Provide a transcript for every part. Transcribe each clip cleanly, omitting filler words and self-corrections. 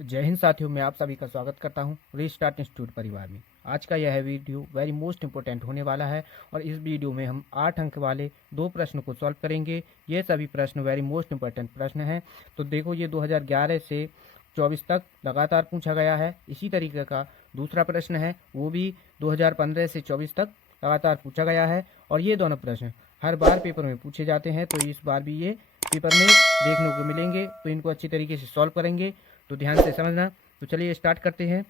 जय हिंद साथियों, मैं आप सभी का स्वागत करता हूं रीस्टार्ट इंस्टीट्यूट परिवार में। आज का यह वीडियो वेरी मोस्ट इंपॉर्टेंट होने वाला है और इस वीडियो में हम 8 अंक वाले 2 प्रश्न को सॉल्व करेंगे। ये सभी प्रश्न वेरी मोस्ट इंपॉर्टेंट प्रश्न हैं। तो देखो, ये 2011 से 24 तक लगातार पूछा गया है। इसी तरीके का दूसरा प्रश्न है, वो भी 2015 से 24 तक लगातार पूछा गया है और ये दोनों प्रश्न हर बार पेपर में पूछे जाते हैं। तो इस बार भी ये पेपर में देखने को मिलेंगे, तो इनको अच्छी तरीके से सॉल्व करेंगे। तो ध्यान से समझना। तो चलिए स्टार्ट करते हैं।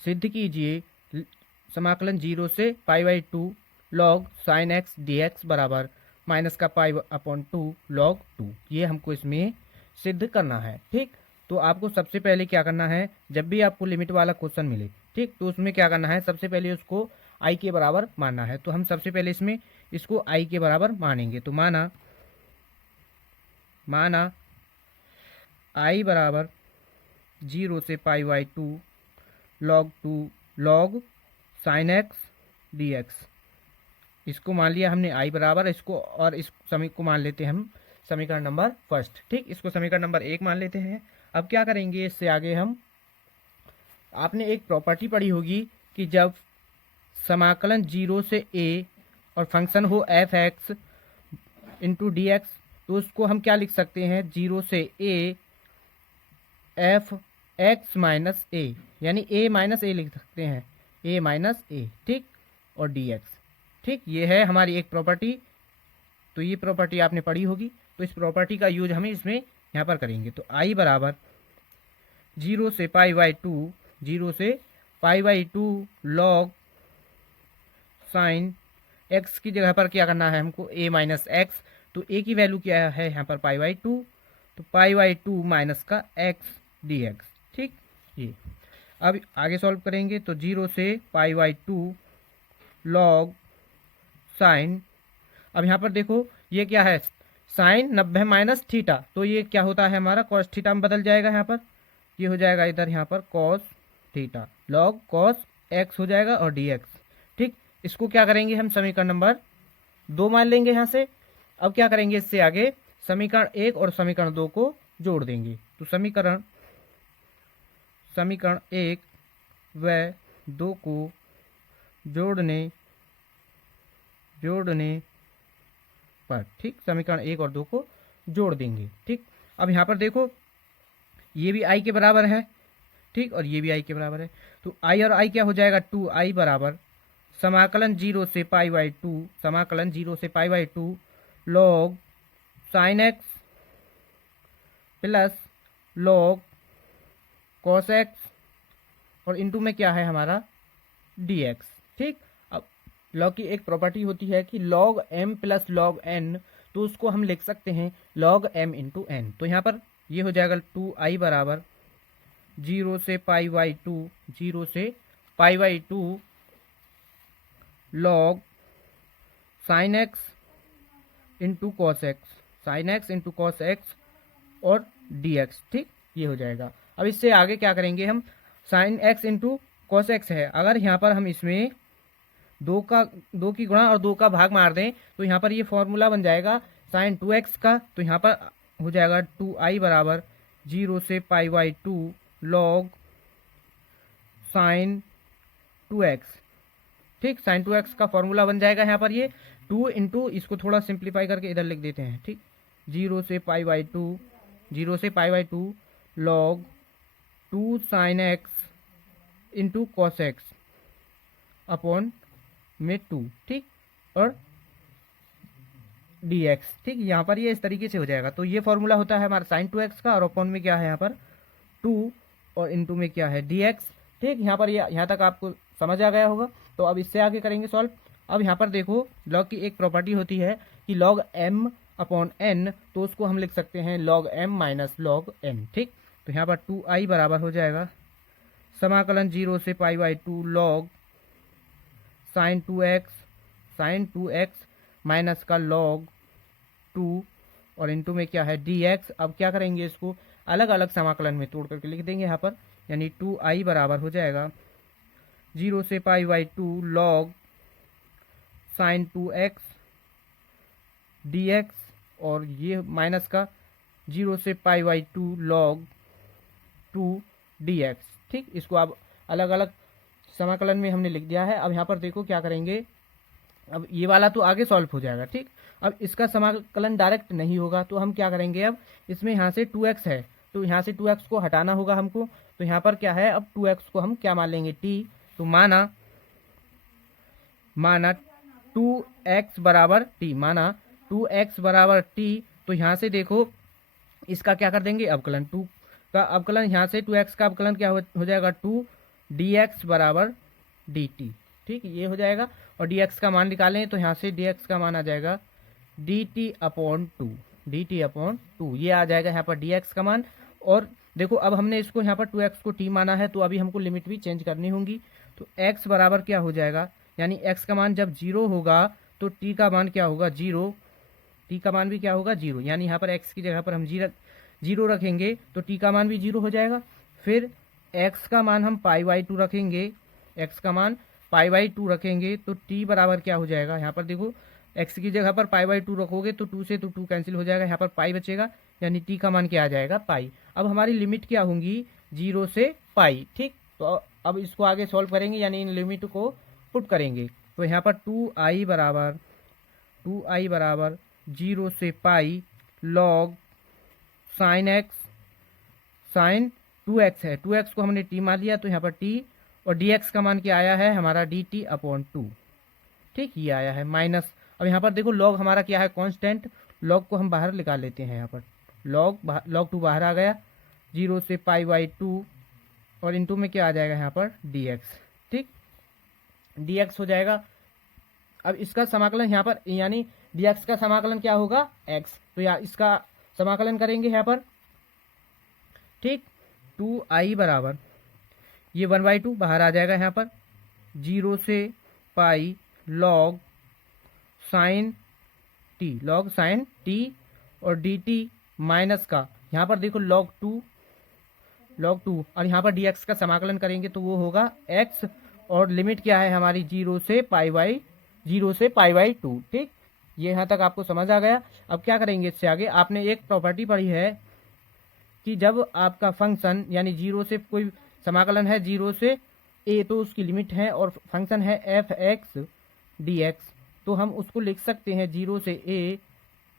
सिद्ध कीजिए समाकलन 0 से π/2 log sin x dx बराबर माइनस का π/2 log 2। ये हमको इसमें सिद्ध करना है। ठीक, तो आपको सबसे पहले क्या करना है, जब भी आपको लिमिट वाला क्वेश्चन मिले, ठीक, तो उसमें क्या करना है, सबसे पहले उसको i के बराबर मानना है। तो हम सबसे पहले इसमें इसको i के बराबर मानेंगे। तो माना i बराबर 0 से π/2 log 2 log sin x dx। इसको मान लिया हमने i बराबर, इसको और इस समीकरण को मान लेते हैं हम समीकरण नंबर फर्स्ट। ठीक, इसको समीकरण नंबर 1 मान लेते हैं। अब क्या करेंगे, इससे आगे हम, आपने एक प्रॉपर्टी पढ़ी होगी कि जब समाकलन 0 से a और फंक्शन हो F x into D x, तो उसको हम क्या लिख सकते हैं, 0 से a एफ एक्स माइनस ए, यानी a माइनस ए लिख सकते हैं, a माइनस ए, ठीक, और डी एक्स। ठीक, ये है हमारी एक प्रॉपर्टी। तो ये प्रॉपर्टी आपने पढ़ी होगी, तो इस प्रॉपर्टी का यूज हमें इसमें यहाँ पर करेंगे। तो i बराबर 0 से π/2 log साइन x की जगह पर क्या करना है हमको, a माइनस एक्स। तो a की वैल्यू क्या है यहाँ पर π/2, तो π/2 माइनस का x dx। ठीक, ये अब आगे सॉल्व करेंगे। तो 0 से π/2 log साइन, अब यहाँ पर देखो ये क्या है, साइन 90 माइनस थीटा, तो ये क्या होता है हमारा कॉस थीटा में बदल जाएगा। यहाँ पर ये हो जाएगा इधर यहाँ पर cos theta log cos x हो जाएगा और डी एक्स। ठीक, इसको क्या करेंगे हम समीकरण नंबर 2 मान लेंगे यहाँ से। अब क्या करेंगे, इससे आगे समीकरण 1 और समीकरण 2 को जोड़ देंगे। तो समीकरण 1 व 2 को जोड़ने पर, ठीक, समीकरण 1 और 2 को जोड़ देंगे। ठीक, अब यहाँ पर देखो ये भी i के बराबर है, ठीक, और ये भी i के बराबर है। तो i और i क्या हो जाएगा, 2i बराबर समाकलन 0 से π/2 log sine x plus log cos x और इनटू में क्या है हमारा dx। ठीक, अब log की एक प्रॉपर्टी होती है कि log m plus log n, तो उसको हम लिख सकते हैं log m इंटू n। तो यहाँ पर ये हो जाएगा 2i बराबर 0 से π/2 log sine x into cos x और dx। ठीक, ये हो जाएगा। अब इससे आगे क्या करेंगे हम, sine x into cos x है, अगर यहाँ पर हम इसमें 2 की गुणा और 2 का भाग मार दें, तो यहाँ पर ये फॉर्मूला बन जाएगा साइन 2x का। तो यहाँ पर हो जाएगा 2i बराबर 0 से π/2 log साइन 2x। ठीक, साइन 2x का फॉर्मूला बन जाएगा यहाँ पर ये 2 इंटू, इसको थोड़ा सिंप्लीफाई करके इधर लिख देते हैं। ठीक, 0 से π/2 log 2 sine x into cos x upon में 2, ठीक, और dx। ठीक, यहाँ पर ये इस तरीके से हो जाएगा। तो ये फॉर्मूला होता है हमारा साइन 2x का, और अपॉन में क्या है यहाँ पर 2 और इंटू में क्या है dx। ठीक, यहाँ पर यहाँ तक आपको समझ आ गया होगा। तो अब इससे आगे करेंगे सॉल्व। अब यहाँ पर देखो लॉग की एक प्रॉपर्टी होती है कि log m अपॉन n, तो उसको हम लिख सकते हैं log m minus log n। ठीक, तो यहाँ पर 2i बराबर हो जाएगा समाकलन 0 से π/2 log साइन 2x माइनस का log 2 और इंटू में क्या है dx। अब क्या करेंगे, इसको अलग अलग समाकलन में तोड़ करके लिख देंगे यहाँ पर, यानी 2i बराबर हो जाएगा 0 से π/2 log साइन 2x dx और ये माइनस का 0 से π/2 log टू डी एक्स। ठीक, इसको अब अलग अलग समाकलन में हमने लिख दिया है। अब यहाँ पर देखो क्या करेंगे, अब ये वाला तो आगे सॉल्व हो जाएगा। ठीक, अब इसका समाकलन डायरेक्ट नहीं होगा तो हम क्या करेंगे, अब इसमें यहाँ से 2x है तो यहाँ से 2x को हटाना होगा हमको। तो यहाँ पर क्या है, अब 2x को हम क्या मान लेंगे, t। तो माना 2x बराबर t, माना 2x बराबर t। तो यहाँ से देखो इसका क्या कर देंगे अवकलन, 2 का अवकलन, यहाँ से 2x का अवकलन क्या हो जाएगा, 2 dx बराबर dt। ठीक, ये हो जाएगा। और dx का मान निकालें तो यहाँ से dx का मान आ जाएगा dt अपॉन 2, dt अपॉन 2, ये आ जाएगा यहाँ पर dx का मान। और देखो अब हमने इसको यहाँ पर 2x को t माना है तो अभी हमको लिमिट भी चेंज करनी होंगी। तो x बराबर क्या हो जाएगा, यानी x का मान जब 0 होगा तो t का मान क्या होगा, 0, t का मान भी क्या होगा 0, यानी यहाँ पर x की जगह पर हम 0 रखेंगे तो t का मान भी 0 हो जाएगा। फिर x का मान हम π/2 रखेंगे, x का मान π/2 रखेंगे तो t बराबर क्या हो जाएगा, यहाँ पर देखो x की जगह पर π/2 रखोगे तो 2 से तो 2 कैंसिल हो जाएगा, यहाँ पर पाई बचेगा, यानी t का मान क्या आ जाएगा, पाई। अब हमारी लिमिट क्या होंगी, 0 से पाई। ठीक, तो अब इसको आगे सॉल्व करेंगे, यानी इन लिमिट को पुट करेंगे। तो यहाँ पर 2i बराबर 0 से pi log sine x, sine 2x है, 2x को हमने t मान लिया तो यहाँ पर t, और dx का मान क्या आया है हमारा dt अपॉन 2। ठीक, ये आया है माइनस। अब यहाँ पर देखो log हमारा क्या है, कांस्टेंट, log को हम बाहर निकाल लेते हैं। यहाँ पर log 2 बाहर आ गया, 0 से π/2 और इनटू में क्या आ जाएगा यहाँ पर dx। ठीक, dx हो जाएगा। अब इसका समाकलन यहाँ पर, यानी dx का समाकलन क्या होगा, x, तो यहाँ इसका समाकलन करेंगे यहाँ पर। ठीक, 2i बराबर ये 1/2 बाहर आ जाएगा यहाँ पर, 0 से पाई log साइन t और dt माइनस का यहाँ पर देखो log 2 और यहाँ पर dx का समाकलन करेंगे तो वो होगा x, और लिमिट क्या है हमारी 0 से π/2। ठीक, ये यहाँ तक आपको समझ आ गया। अब क्या करेंगे इससे आगे, आपने एक प्रॉपर्टी पढ़ी है कि जब आपका फंक्शन यानी 0 से कोई समाकलन है 0 से a तो उसकी लिमिट है, और फंक्शन है f(x) dx, तो हम उसको लिख सकते हैं 0 से a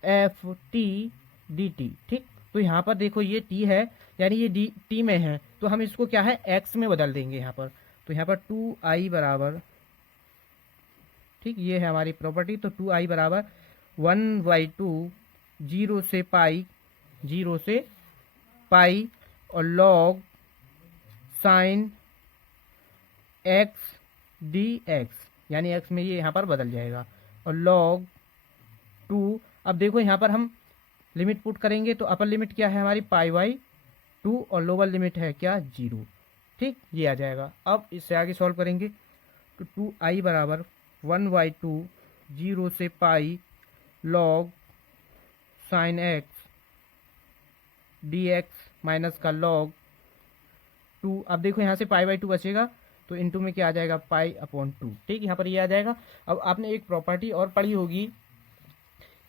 f t dt। ठीक, तो यहाँ पर देखो ये t है, यानी ये t में है, तो हम इसको क्या है x में बदल देंगे यहाँ पर। तो यहाँ पर 2i बराबर, ठीक, ये है हमारी प्रॉपर्टी। तो 2i बराबर 1/2 0 से पाई और log साइन x dx, यानी x में ये यहाँ पर बदल जाएगा, और log 2। अब देखो यहाँ पर हम लिमिट पुट करेंगे तो अपर लिमिट क्या है हमारी π/2 और लोअर लिमिट है क्या 0। ठीक, ये आ जाएगा। अब इससे आगे सॉल्व करेंगे तो 2i बराबर 1/2 0 से pi log sine x dx minus का log 2। अब देखो यहाँ से π/2 बचेगा तो इनटू में क्या आ जाएगा, π/2। ठीक, यहाँ पर ये आ जाएगा। अब आपने एक प्रॉपर्टी और पढ़ी होगी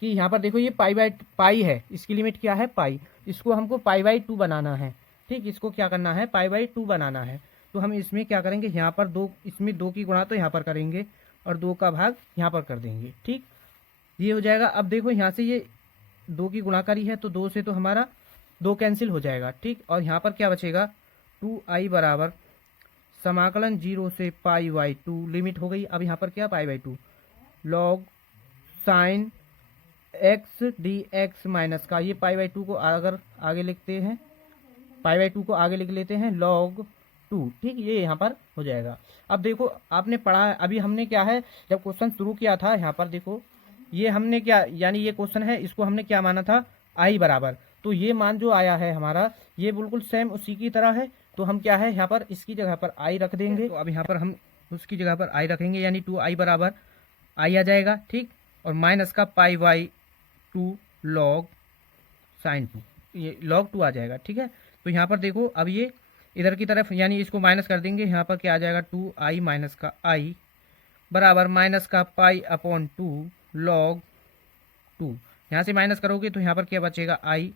कि यहाँ पर देखो ये पाई है, इसकी लिमिट क्या है पाई, इसको हमको π/2 बनाना है। ठीक, इसको क्या करना है, π/2 बनाना है। तो हम इसमें क्या करेंगे, यहाँ पर 2, इसमें 2 की गुणा तो यहाँ पर करेंगे और 2 का भाग यहाँ पर कर देंगे। ठीक, ये हो जाएगा। अब देखो यहाँ से ये 2 की गुणा करी है तो 2 से तो हमारा 2 कैंसिल हो जाएगा। ठीक, और यहाँ पर क्या बचेगा, 2i बराबर समाकलन 0 से π/2, लिमिट हो गई। अब यहाँ पर क्या π/2 log sine x dx minus का, ये π/2 को अगर आगे लिखते हैं, π/2 को आगे लिख लेते हैं log 2। ठीक, ये यहाँ पर हो जाएगा। अब देखो आपने पढ़ा है, अभी हमने क्या है जब क्वेश्चन शुरू किया था, यहाँ पर देखो ये हमने क्या, यानी ये क्वेश्चन है, इसको हमने क्या माना था, i बराबर, तो ये मान जो आया है हमारा ये बिल्कुल सेम उसी की तरह है। तो हम क्या है यहाँ पर इसकी जगह पर i रख देंगे। तो अब यहाँ पर हम उसकी जगह पर i रखेंगे, यानी 2i बराबर i आ जाएगा। ठीक, और माइनस का π/2 log साइन 2, ये log 2 आ जाएगा। ठीक है, तो यहाँ पर देखो अब ये इधर की तरफ, यानी इसको माइनस कर देंगे, यहाँ पर क्या आ जाएगा 2i माइनस का i बराबर माइनस का π/2 log 2। यहाँ से माइनस करोगे तो यहाँ पर क्या बचेगा, i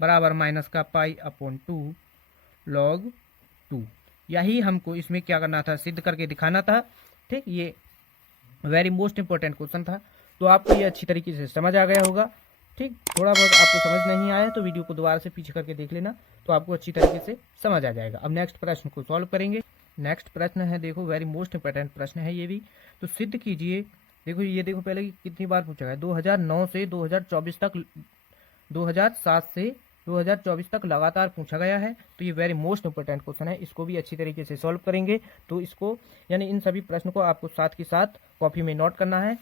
बराबर माइनस का π/2 log 2। यही हमको इसमें क्या करना था, सिद्ध करके दिखाना था। ठीक, ये वेरी मोस्ट इंपॉर्टेंट क्वेश्चन था। तो आपको ये अच्छी तरीके से समझ आ गया होगा। ठीक, थोड़ा बहुत आपको समझ नहीं आया तो वीडियो को दोबारा से पीछे करके देख लेना, तो आपको अच्छी तरीके से समझ आ जाएगा। अब नेक्स्ट प्रश्न को सॉल्व करेंगे। नेक्स्ट प्रश्न है, देखो वेरी मोस्ट इंपॉर्टेंट प्रश्न है ये भी। तो सिद्ध कीजिए, देखो ये देखो पहले कितनी बार पूछा गया, 2009 से 2024 तक, 2007 से 2024 तक लगातार पूछा गया है। तो ये वेरी मोस्ट इंपॉर्टेंट क्वेश्चन है, इसको भी अच्छी तरीके से सॉल्व करेंगे। तो इसको यानी इन सभी प्रश्न को आपको साथ के साथ कॉपी में नोट करना है।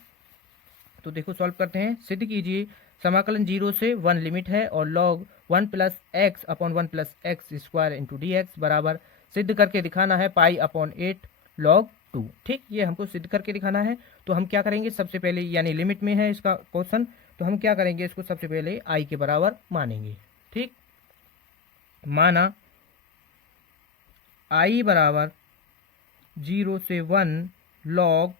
तो देखो सॉल्व करते हैं। सिद्ध कीजिए समाकलन 0 से 1 लिमिट है और log 1 plus x upon 1 plus x square into D x बराबर, सिद्ध करके दिखाना है पाई अपॉन 8 log 2। ठीक, ये हमको सिद्ध करके दिखाना है। तो हम क्या करेंगे, सबसे पहले यानी लिमिट में है इसका क्वेश्चन, तो हम क्या करेंगे, इसको सबसे पहले आई के बराबर मानेंगे। ठीक, माना आई बराबर 0 से 1 log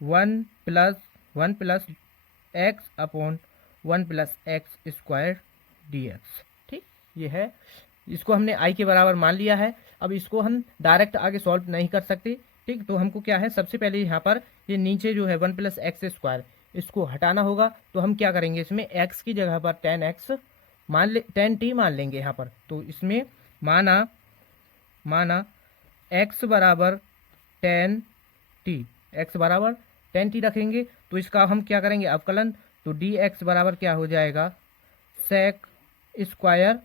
1 plus x upon 1 plus x square D x. ठीक, ये है, इसको हमने आई के बराबर मान लिया है। अब इसको हम डायरेक्ट आगे सॉल्व नहीं कर सकते। ठीक, तो हमको क्या है, सबसे पहले यहाँ पर ये नीचे जो है 1 प्लस एक्स स्क्वायर, इसको हटाना होगा। तो हम क्या करेंगे, इसमें x की जगह पर 10x मान ले, 10t मान लेंगे यहाँ पर। तो इसमें माना x बराबर 10t, x बराबर 10t रखेंगे। तो इसका हम क्या करेंगे, अवकलन। तो dx बराबर क्या हो जाएगा, sec स्क्वायर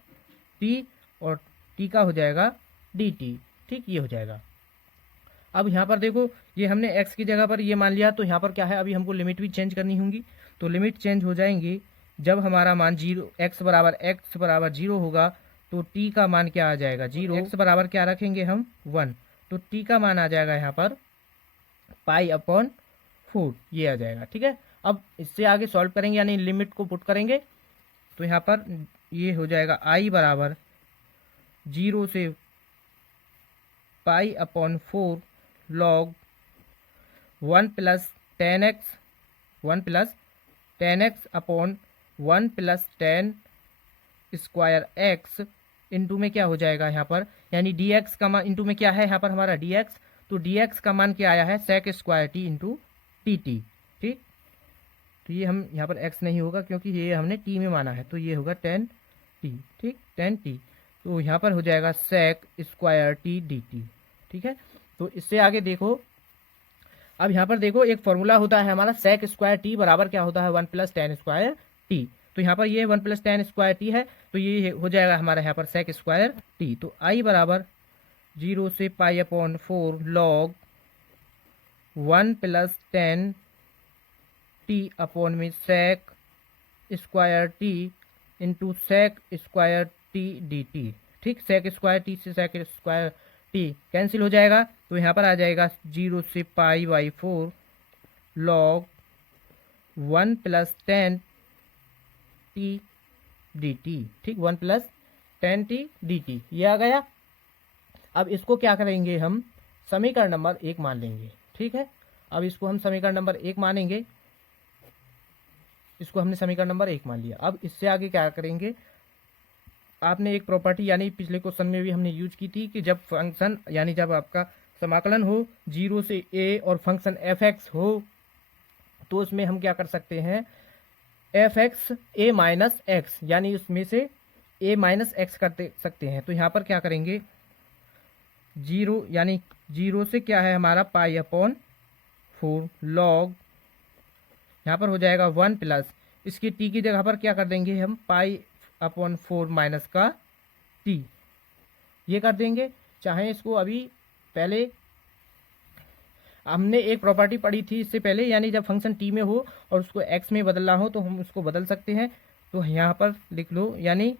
t और t का हो जाएगा dt। ठीक, ये हो जाएगा। अब यहाँ पर देखो, ये हमने x की जगह पर ये मान लिया, तो यहाँ पर क्या है, अभी हमको लिमिट भी चेंज करनी होंगी। तो लिमिट चेंज हो जाएंगी जब हमारा मान 0, x बराबर 0 होगा। तो t का मान क्या आ जाएगा, 0। x बराबर क्या रखेंगे हम, 1। तो t का मान आ जाएगा यहाँ पर पाई अपॉन 4, ये आ जाएगा। ठीक है, अब इससे आगे सॉल्व करेंगे यानी लिमिट को पुट करेंगे। तो यहाँ पर ये हो जाएगा i बराबर 0 से pi upon 4 log 1 plus 10x upon 1 plus 10 square x into में क्या हो जाएगा यहाँ पर, यानी dx का मान इंटू में क्या है यहाँ पर हमारा dx। तो dx का मान क्या आया है, sec square T into t t. ठीक, तो ये हम यहाँ पर x नहीं होगा क्योंकि ये हमने t में माना है, तो ये होगा 10t। ठीक, 10t, तो यहाँ पर हो जाएगा sec square T D T. ठीक है, तो इससे आगे देखो, अब यहाँ पर देखो एक फॉर्मूला होता है हमारा, सेक स्क्वायर टी बराबर क्या होता है, 1 प्लस 10 स्क्वायर टी। तो यहाँ पर ये 1 प्लस 10 स्क्वायर टी है, तो ये हो जाएगा हमारा यहाँ पर सेक स्क्वायर टी। तो आई बराबर 0 से pi upon 4 log 1 plus 10 T upon में sec square T into sec square T D T. ठीक, सेक स्क्वायर टी से सेक स्क्वायर टी कैंसिल हो जाएगा। तो यहाँ पर आ जाएगा 0 से pi by 4 log 1 plus 10 T D T. ठीक, 1 प्लस 10 टी डी टी, ये आ गया। अब इसको क्या करेंगे, हम समीकरण नंबर 1 मान लेंगे। ठीक है, अब इसको हम समीकरण नंबर 1 मानेंगे, इसको हमने समीकरण नंबर 1 मान लिया। अब इससे आगे क्या करेंगे, आपने एक प्रॉपर्टी यानी पिछले क्वेश्चन में भी हमने यूज की थी कि जब फंक्शन यानी जब आपका समाकलन हो 0 से a और फंक्शन f(x) हो, तो उसमें हम क्या कर सकते हैं, f(x) a माइनस एक्स, यानी उसमें से a माइनस एक्स कर सकते हैं। तो यहाँ पर क्या करेंगे, 0 यानी 0 से क्या है हमारा पाई अपॉन 4 log, यहाँ पर हो जाएगा 1 प्लस, इसकी t की जगह पर क्या कर देंगे हम, पाई अपॉन 4 माइनस का t, ये कर देंगे। चाहे इसको अभी पहले हमने एक प्रॉपर्टी पढ़ी थी इससे पहले, यानी जब फंक्शन t में हो और उसको x में बदलना हो तो हम उसको बदल सकते हैं। तो यहाँ पर लिख लो, यानी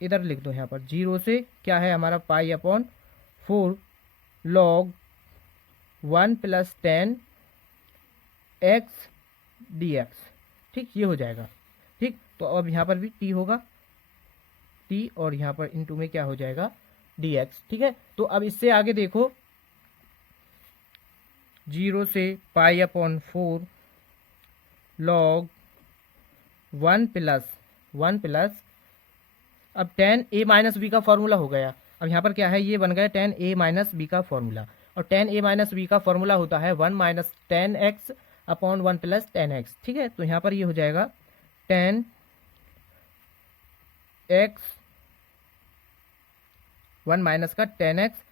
इधर लिख दो, यहाँ पर 0 से क्या है हमारा पाई upon 4 log 1 plus 10 x dx। ठीक, ये हो जाएगा। ठीक, तो अब यहाँ पर भी t होगा, t और यहाँ पर इंटू में क्या हो जाएगा dx। ठीक है, तो अब इससे आगे देखो, 0 से पाई अपॉन 4 log 1 प्लस अब tan a माइनस बी का फॉर्मूला हो गया। अब यहाँ पर क्या है, ये बन गया tan a माइनस बी का फॉर्मूला, और tan a माइनस बी का फॉर्मूला होता है 1 minus ten x upon 1 plus ten x. ठीक है, तो यहाँ पर ये हो जाएगा tan x 1 माइनस का टेन एक्स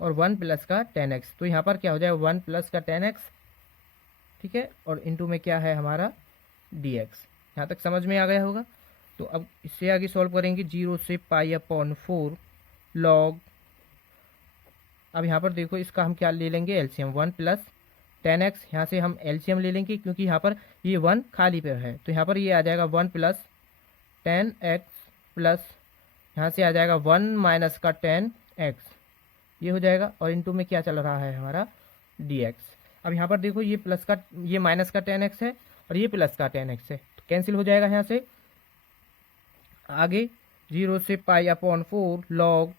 और 1 प्लस का टेन एक्स, तो यहाँ पर क्या हो जाएगा 1 प्लस का टेन एक्स। ठीक है, और इनटू में क्या है हमारा dx। यहाँ तक समझ में आ गया होगा। तो अब इससे आगे सॉल्व करेंगे 0 से पाई अपॉन 4 लॉग। अब यहाँ पर देखो इसका हम क्या ले लेंगे एलसीएम, 1 प्लस टेन एक्स। यहाँ से हम एलसीएम ले लेंगे क्योंकि यहाँ पर ये 1 खाली पे है, तो यहाँ पर ये आ जाएगा 1 प्लस टेन एक्स प्लस यहाँ से आ जाएगा 1 माइनस का टेन एक्स, ये हो जाएगा, और इनटू में क्या चल रहा है हमारा dx। अब यहाँ पर देखो ये प्लस का, ये माइनस का टेन एक्स है और ये प्लस का टेन एक्स है, तो कैंसिल हो जाएगा यहाँ से। आगे 0 से पाई अपॉन 4 लॉग।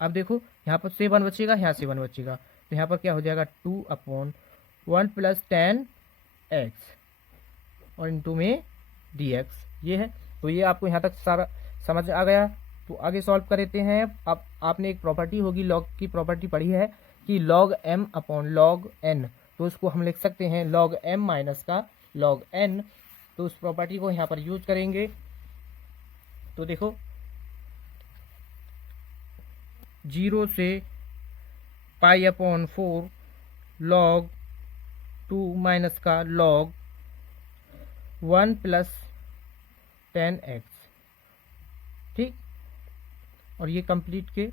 अब देखो यहाँ पर से 1 बचेगा, यहाँ से 1 बचेगा, तो यहाँ पर क्या हो जाएगा 2 अपॉन 1 प्लस टेन एक्स और इनटू में dx, ये है। तो ये आपको यहाँ तक सारा समझ आ गया। तो आगे सॉल्व कर देते हैं। अब आपने एक प्रॉपर्टी होगी लॉग की प्रॉपर्टी पढ़ी है कि log m upon log n, तो इसको हम लिख सकते हैं log m माइनस का log n। तो उस प्रॉपर्टी को यहाँ पर यूज करेंगे। तो देखो 0 से पाई अपॉन 4 log 2 माइनस का log 1 प्लस टेन एक्स। ठीक, और ये कंप्लीट के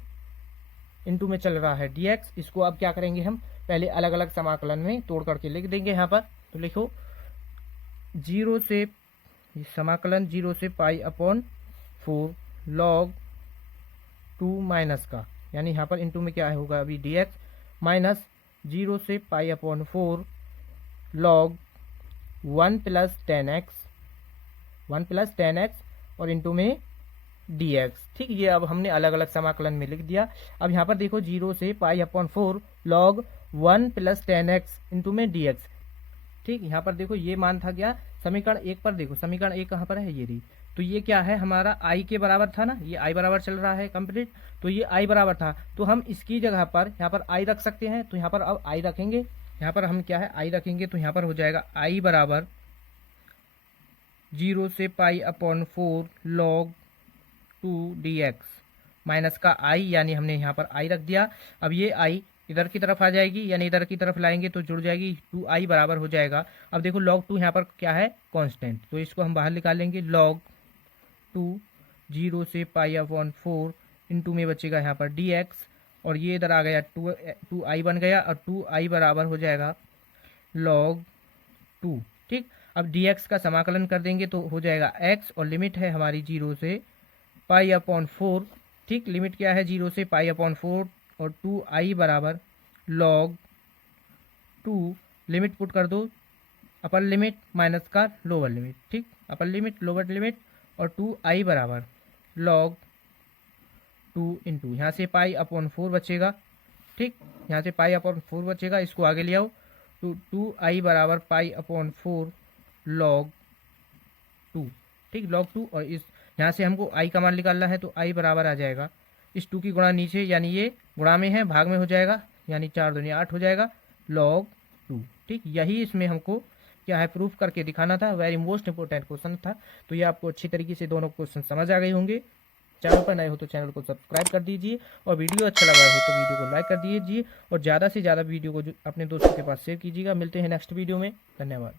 इनटू में चल रहा है dx। इसको अब क्या करेंगे, हम पहले अलग अलग समाकलन में तोड़ करके लिख देंगे यहाँ पर। तो लिखो 0 से समाकलन 0 से पाई अपॉन 4 log 2 माइनस का, यानी यहाँ पर इनटू में क्या होगा अभी dx, माइनस 0 से pi upon 4 log 1 plus ten x, 1 plus ten x और इनटू में dx। ठीक, ये अब हमने अलग अलग समाकलन में लिख दिया। अब यहाँ पर देखो 0 से pi upon 4 log 1 plus ten x into में dx। ठीक, यहाँ पर देखो ये मान था क्या, समीकरण 1 पर देखो, समीकरण 1 कहाँ पर है, ये रही। तो ये क्या है हमारा i के बराबर था ना, ये i बराबर चल रहा है कंप्लीट, तो ये i बराबर था, तो हम इसकी जगह पर यहाँ पर i रख सकते हैं। तो यहाँ पर अब i रखेंगे, यहाँ पर हम क्या है i रखेंगे, तो यहाँ पर हो जाएगा i बराबर 0 से pi upon 4 log 2 dx minus का i, यानी हमने यहाँ पर i रख दिया। अब ये i इधर की तरफ आ जाएगी, यानी इधर की तरफ लाएंगे तो जुड़ जाएगी, 2i बराबर हो जाएगा। अब देखो log 2 यहाँ पर क्या है कांस्टेंट, तो इसको हम बाहर निकालेंगे। log 2 0 से पाई अपॉन 4 इंटू में बचेगा यहाँ पर dx, और ये इधर आ गया 2i बन गया, और 2i बराबर हो जाएगा log 2। ठीक, अब dx का समाकलन कर देंगे तो हो जाएगा x, और लिमिट है हमारी 0 से पाई अपॉन 4। ठीक, लिमिट क्या है 0 से पाई अपॉन 4, और 2i बराबर log 2, लिमिट पुट कर दो, अपर लिमिट माइनस का लोअर लिमिट। ठीक, अपर लिमिट लोअर लिमिट, और 2i बराबर log 2 इंटू यहाँ से पाई अपॉन 4 बचेगा। ठीक, यहाँ से पाई अपॉन 4 बचेगा, इसको आगे ले आओ, तो 2i बराबर पाई अपॉन 4 log 2। ठीक, log 2, और इस यहाँ से हमको i का मान निकालना है, तो i बराबर आ जाएगा इस 2 की गुणा नीचे, यानी ये गुणा में है भाग में हो जाएगा, यानी 4 दूनी 8 हो जाएगा log 2। ठीक, यही इसमें हमको क्या है प्रूफ करके दिखाना था, वेरी मोस्ट इंपॉर्टेंट क्वेश्चन था। तो ये आपको अच्छी तरीके से दोनों क्वेश्चन समझ आ गए होंगे। चैनल पर नए हो तो चैनल को सब्सक्राइब कर दीजिए, और वीडियो अच्छा लगा हो तो वीडियो को लाइक कर दीजिए, और ज़्यादा से ज़्यादा वीडियो को अपने दोस्तों के पास शेयर कीजिएगा। मिलते हैं नेक्स्ट वीडियो में, धन्यवाद।